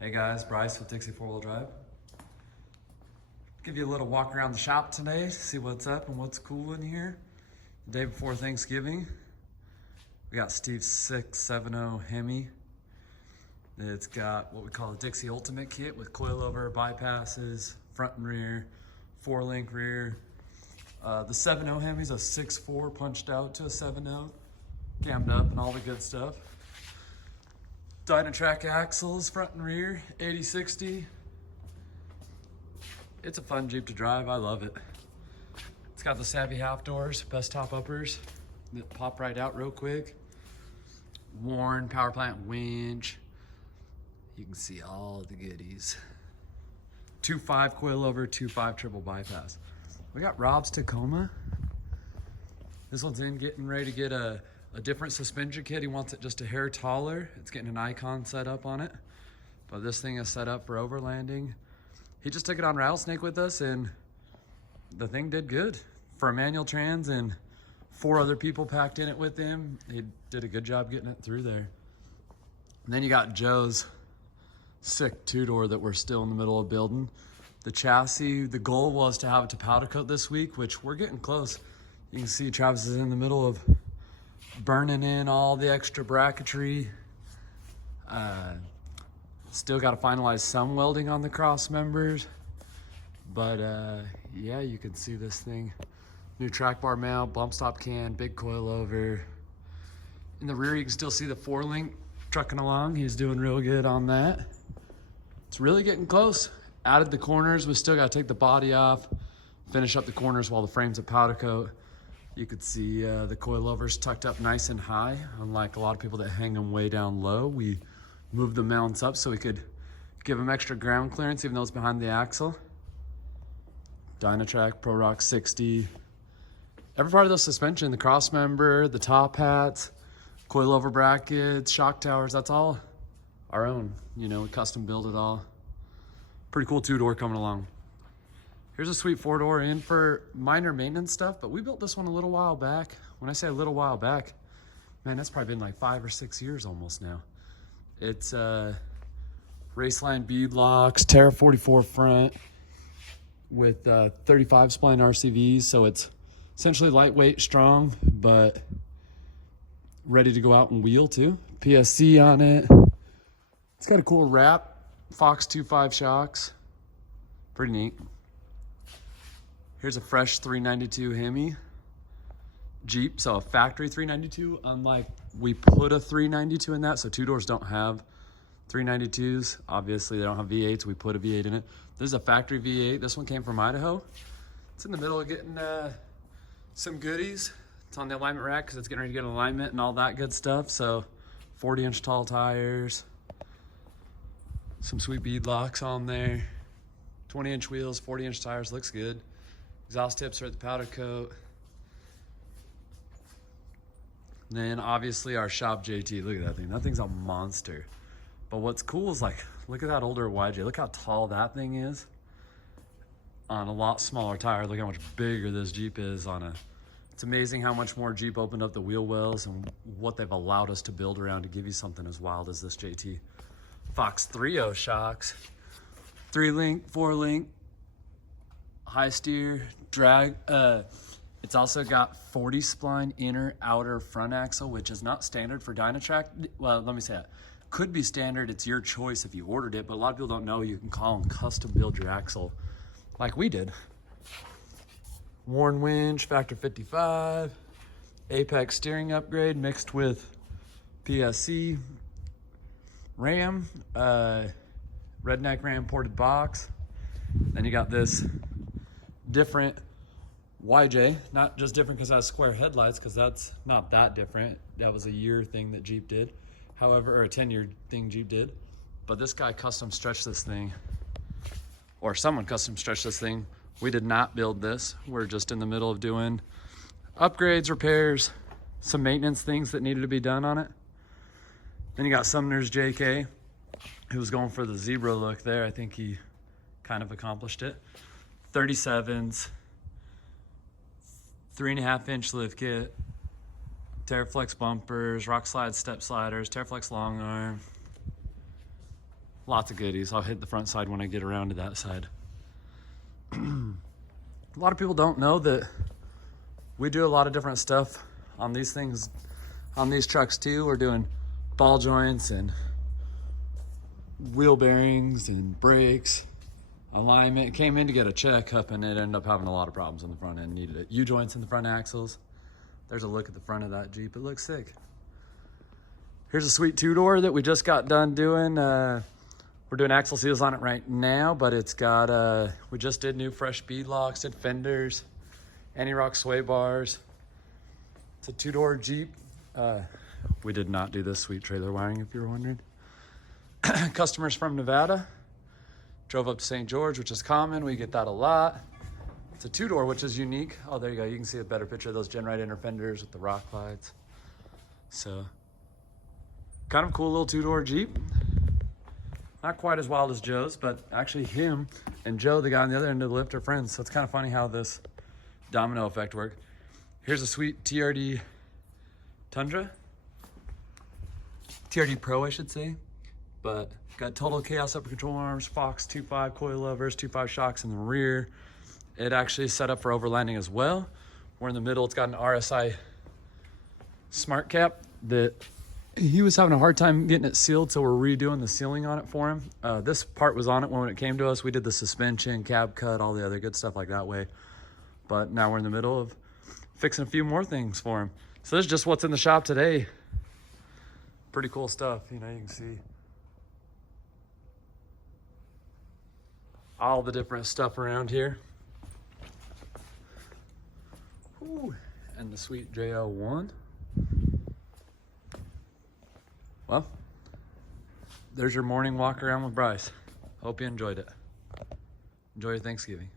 Hey guys, Bryce with Dixie 4-Wheel Drive. Give you a little walk around the shop today, see what's up and what's cool in here. The day before Thanksgiving, we got Steve's 670 Hemi. It's got what we call a Dixie Ultimate Kit with coilover, bypasses, front and rear, 4-link rear. The 7.0 Hemi's a 6.4 punched out to a 7.0, cammed up and all the good stuff. Dynatrack axles, front and rear, 80/60. It's a fun Jeep to drive, I love it. It's got the savvy half doors, best top uppers that pop right out real quick. Warn, power plant winch. You can see all the goodies. 2.5 coilover, 2.5 triple bypass. We got Rob's Tacoma. This one's in getting ready to get a different suspension kit. He wants it just a hair taller. It's getting an icon set up on it. But this thing is set up for overlanding. He just took it on Rattlesnake with us and the thing did good. For a manual trans and 4 other people packed in it with him, he did a good job getting it through there. And then you got Joe's sick 2-door that we're still in the middle of building. The chassis, the goal was to have it to powder coat this week, which we're getting close. You can see Travis is in the middle of burning in all the extra bracketry. Still got to finalize some welding on the cross members, but yeah, you can see this thing. New track bar mount, bump stop can, big coilover. In the rear you can still see the 4-link trucking along. He's doing real good on that. It's really getting close. Added the corners. We still got to take the body off, finish up the corners while the frame's a powder coat. You could see the coilovers tucked up nice and high. Unlike a lot of people that hang them way down low, we moved the mounts up so we could give them extra ground clearance even though it's behind the axle. Dynatrack, Pro Rock 60. Every part of the suspension, the cross member, the top hats, coilover brackets, shock towers, that's all our own. You know, we custom build it all. Pretty cool 2-door coming along. Here's a sweet 4-door in for minor maintenance stuff, but we built this one a little while back. When I say a little while back, man, that's probably been like 5 or 6 years almost now. It's Raceline bead locks, Terra 44 front with 35 spline RCVs, so it's essentially lightweight, strong, but ready to go out and wheel too. PSC on it. It's got a cool wrap, Fox 2.5 shocks, pretty neat. Here's a fresh 392 Hemi Jeep, so a factory 392, unlike we put a 392 in that, so 2-doors don't have 392s. Obviously, they don't have V8s. We put a V8 in it. This is a factory V8. This one came from Idaho. It's in the middle of getting some goodies. It's on the alignment rack because it's getting ready to get alignment and all that good stuff. So 40-inch tall tires, some sweet bead locks on there, 20-inch wheels, 40-inch tires, looks good. Exhaust tips are at the powder coat. And then obviously our shop JT, look at that thing. That thing's a monster. But what's cool is like, look at that older YJ. Look how tall that thing is on a lot smaller tire. Look how much bigger this Jeep is on a, it's amazing how much more Jeep opened up the wheel wells and what they've allowed us to build around to give you something as wild as this JT. Fox 3.0 shocks, 3-link, 4-link, high steer, drag. It's also got 40 spline inner outer front axle, which is not standard for Dynatrack. Well, let me say that. Could be standard, it's your choice if you ordered it, but a lot of people don't know you can call and custom build your axle like we did. Warn winch, factor 55, Apex steering upgrade mixed with PSC, Ram, Redneck Ram ported box. Then you got this different YJ, not just different because it has square headlights, because that's not that different. That was a year thing that Jeep did. However, or a 10-year thing Jeep did. But this guy custom stretched this thing, or someone custom stretched this thing. We did not build this. We're just in the middle of doing upgrades, repairs, some maintenance things that needed to be done on it. Then you got Sumner's JK, who was going for the zebra look there. I think he kind of accomplished it. 37s, 3.5-inch lift kit, Terraflex bumpers, rock slide step sliders, Terraflex long arm, lots of goodies. I'll hit the front side when I get around to that side. A lot of people don't know that we do a lot of different stuff on these things, on these trucks too. We're doing ball joints and wheel bearings and brakes, alignment. Came in to get a check up and it ended up having a lot of problems on the front end. Needed U-joints in the front axles. There's a look at the front of that Jeep. It looks sick. Here's a sweet two-door that we just got done doing. We're doing axle seals on it right now, but it's got, we just did new fresh bead locks, did fenders, anti-rock sway bars. It's a two-door Jeep. We did not do this sweet trailer wiring, if you were wondering. Customers from Nevada. Drove up to St. George, which is common. We get that a lot. It's a two-door, which is unique. Oh, there you go. You can see a better picture of those Gen Right inner fenders with the rock lights. So, kind of cool little two-door Jeep. Not quite as wild as Joe's, but actually him and Joe, the guy on the other end of the lift, are friends. So it's kind of funny how this domino effect works. Here's a sweet TRD Tundra. TRD Pro, I should say. But got total chaos upper control arms, Fox 2.5 coilovers, 2.5 shocks in the rear. It actually is set up for overlanding as well. We're in the middle. It's got an RSI smart cap that he was having a hard time getting it sealed, so we're redoing the sealing on it for him. This part was on it when it came to us. We did the suspension, cab cut, all the other good stuff like that way. But now we're in the middle of fixing a few more things for him. So this is just what's in the shop today. Pretty cool stuff, you know, you can see all the different stuff around here. Ooh, and the sweet JL1. Well, there's your morning walk around with Bryce. Hope you enjoyed it. Enjoy your Thanksgiving.